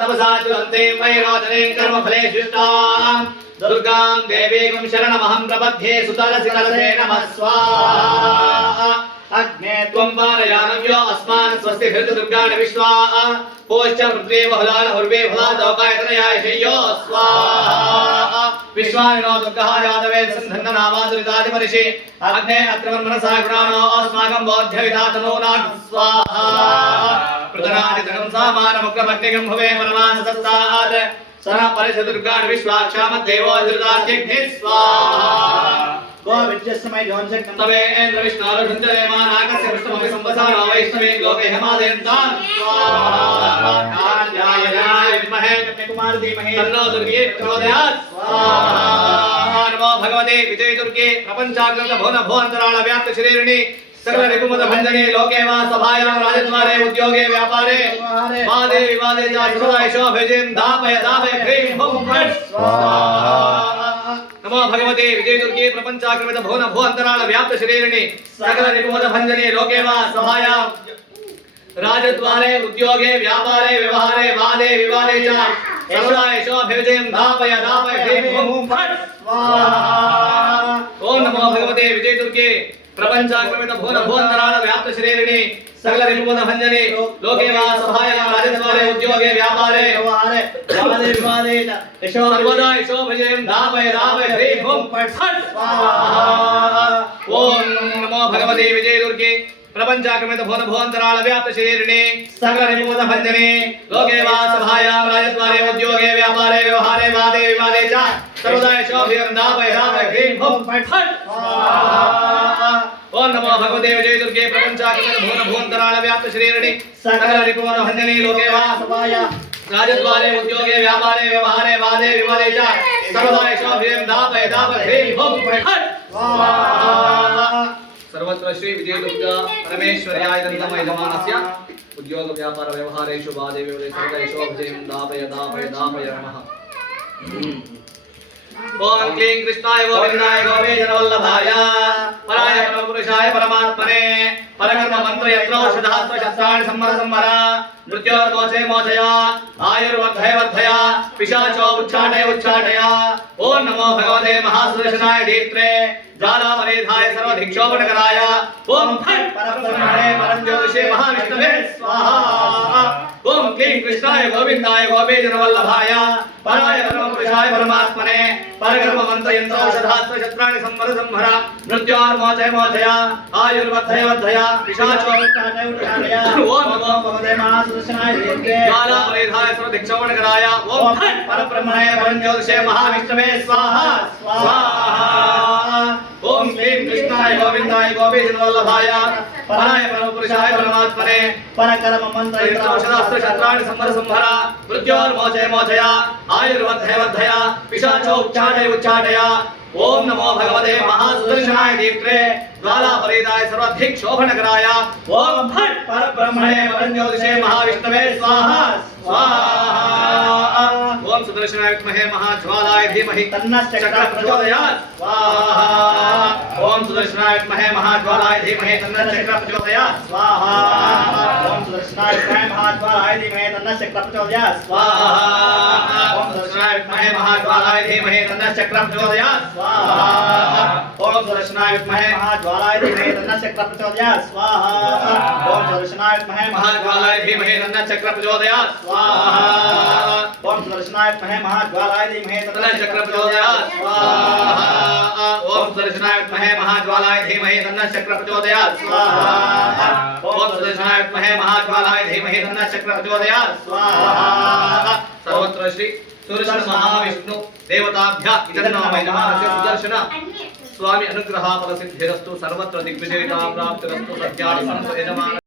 तपसा चुलन्ते वैरोचने कर्मफलेशिष्टाम् दुर्गां देवीं शरणमहं प्रपद्ये सुतलसितलसे नमः स्वाहा अग्ने त्वं वारयानव्यो अस्मान् स्वस्ति हृदुर्गान् विश्वा पोश्च पृथ्वी बहुलान हुर्वे भुलादौकायतनयाय शय्यो स्वाहा विश्वानिनो दुर्गः यादवे संधन्ननावासुरितादिमर्षि अग्ने अत्रमन् मनसा गुणानो अस्माकं बोध्यविधातनो नाग स्वाहा प्रतनादितकं सामानमुग्रमग्निगं भुवे परमानसस्तात् सना परिषदुर्गान् विश्वाक्षामद्देवो दुर्गात्यग्नि स्वाहा गोविद्यस्मै जोंसक्तं तवेन्द्र विष्णुरुञ्जयमानाकस्य विष्णुमपि संवसानो वैष्णवे लोके हेमादेन्तान् स्वाहा काल्याय विद्महे कन्याकुमारी धीमहि तन्नो दुर्गे प्रचोदयात् स्वाहा नमो भगवते विजयदुर्गे प्रपञ्चाग्रत भुवन भुवन्तराळ व्याप्त शरीरिणि सकल रिपुमद भंजने लोके वा सभायां राजद्वारे उद्योगे व्यापारे वादे विवादे च सुरायशो भेजें दापय दापय ह्रीं हुं फट् स्वाहा नमो भगवते विजयदुर्गे प्रपंचाक्रमित भुवन भुवन्तराळ व्याप्त शरीरिणि सकल रिपुमद भंजने लोके वा सभायां राजद्वारे उद्योगे व्यापारे व्यवहारे वादे विवादे च सुरायशो भेजें दापय दापय ह्रीं हुं फट् स्वाहा ओम नमो भगवते विजयदुर्गे प्रपंचाक्रमित भुवन भुवन्तराळ व्याप्त शरीरिणि सकल रिपुमद भंजने लोके वा सभायां राजद्वारे उद्योगे व्यापारे व्यवहारे वादे विवादे च यशो सर्वदा यशो भजें दापय दापय ह्रीं हुं फट् स्वाहा ओम नमो भगवते विजयदुर्गे प्रपंचाक्रमित भुवन भुवन्तराळ व्याप्त शरीरिणि सकल रिपुमद भंजने लोके वा सभायां राजद्वारे उद्योगे व्यापारे व्यवहारे वादे विवादे च सर्वदा यशो भजें दापय दापय ह्रीं हुं फट् स्वाहा ओम नमो भगवते विजयदुर्गे प्रपंचाक्रमित भुवन भुवन्तराळ व्याप्त शरीरिणि सकल रिपुमद भंजने लोके वा सभायां राजद्वारे उद्योगे व्यापारे व्यवहारे वादे विवादे च सर्वदा यशो भजें दापय दापय ह्रीं हुं फट् स्वाहा सर्वत्र श्री विजयदुर्गा परमेश्वर्याय दन्तमयजमानस्य उद्योग व्यापार व्यवहारेषु वादे विवादे सर्वदा यशो भजें दापय दापय दापय नमः ओम क्लीं कृष्णाय गोविन्दाय गोपीजनवल्लभाय पराय परमपुरुषाय परमात्मने परकर्म मंत्र यत्रौषधास्त्र शस्त्राणि संवर संवर मृत्योर्मोचे मोचय आयुर्वर्धय वर्धय पिशाचो उच्चाटय उच्चाटय ओम नमो भगवते महासुदर्शनाय दीप्त्रे ज्वालापरिधाय सर्वधिक्षोपणकराय ओम फट् परब्रह्मणे परमज्योतिषे महाविष्णवे स्वाहा ओम क्लीं कृष्णाय गोविन्दाय गोपीजनवल्लभाय पराय परमपुरुषाय परमात्मने परकर्म मंत्र यत्रौषधास्त्र शस्त्राणि संवर संवर मृत्योर्मोचय मोचय आयुर्वर्धय वर्धय पिशाचो उच्चाटय उच्चाटय ओम नमो भगवते महासुदर्शनाय दीप्त्रे ज्वालापरिधाय सर्वधिक्षोपणकराय ओम फट् परब्रह्मणे परमज्योतिषे महाविष्णवे स्वाहा स्वाहा ओम क्लीं कृष्णाय गोविन्दाय गोपीजनवल्लभाय पराय परमपुरुषाय परमात्मने परकर्म मंत्र यत्रौषधास्त्र शस्त्राणि संवर संवर मृत्योर्मोचय मोचय आयुर्वर्धय वर्धय पिशाचो उच्चाटय उच्चाटय ओम नमो भगवते महासुदर्शनाय दीप्त्रे ज्वालापरिधाय सर्वधिक्षोपणकराय ओम फट् परब्रह्मणे परमज्योतिषे महाविष्णवे स्वाहा स्वाहा ओम सुदर्शनाय विद्महे महाज्वालाय धीमहि तन्नः चक्रः प्रचोदयात् स्वाहा ओम सुदर्शनाय विद्महे महाज्वालाय धीमहि तन्नः चक्रः प्रचोदयात् स्वाहा ओम सुदर्शनाय विद्महे महाज्वालाय धीमहि तन्नः चक्रः प्रचोदयात् स्वाहा ओम सुदर्शनाय विद्महे महाज्वालाय धीमहि तन्नः चक्रः प्रचोदयात् स्वाहा ओम सुदर्शनाय विद्महे महाज्वालाय धीमहि तन्नः चक्रः प्रचोदयात् स्वाहा ओम सुदर्शनाय विद्महे महाज्वालाय धीमहि तन्नः चक्रः प्रचोदयात् स्वाहा ओम सुदर्शनाय विद्महे महाज्वालाय धीमहि तन्नः चक्रः प्रचोदयात् स्वाहा ओम सुदर्शनाय विद्महे महाज्वालाय धीमहि तन्नः चक्रः प्रचोदयात् स्वाहा ओम सुदर्शनाय विद्महे महाज्वालाय धीमहि तन्नः चक्रः प्रचोदयात् स्वाहा सर्वत्र श्री सुदर्शन महाविष्णु देवताभ्यः इदन्नामय नमः सुदर्शन स्वामी अनुग्रह फल सिद्धिरस्तु सर्वत्र दिग्विजयता प्राप्तिरस्तु सत्यादि संत यजमान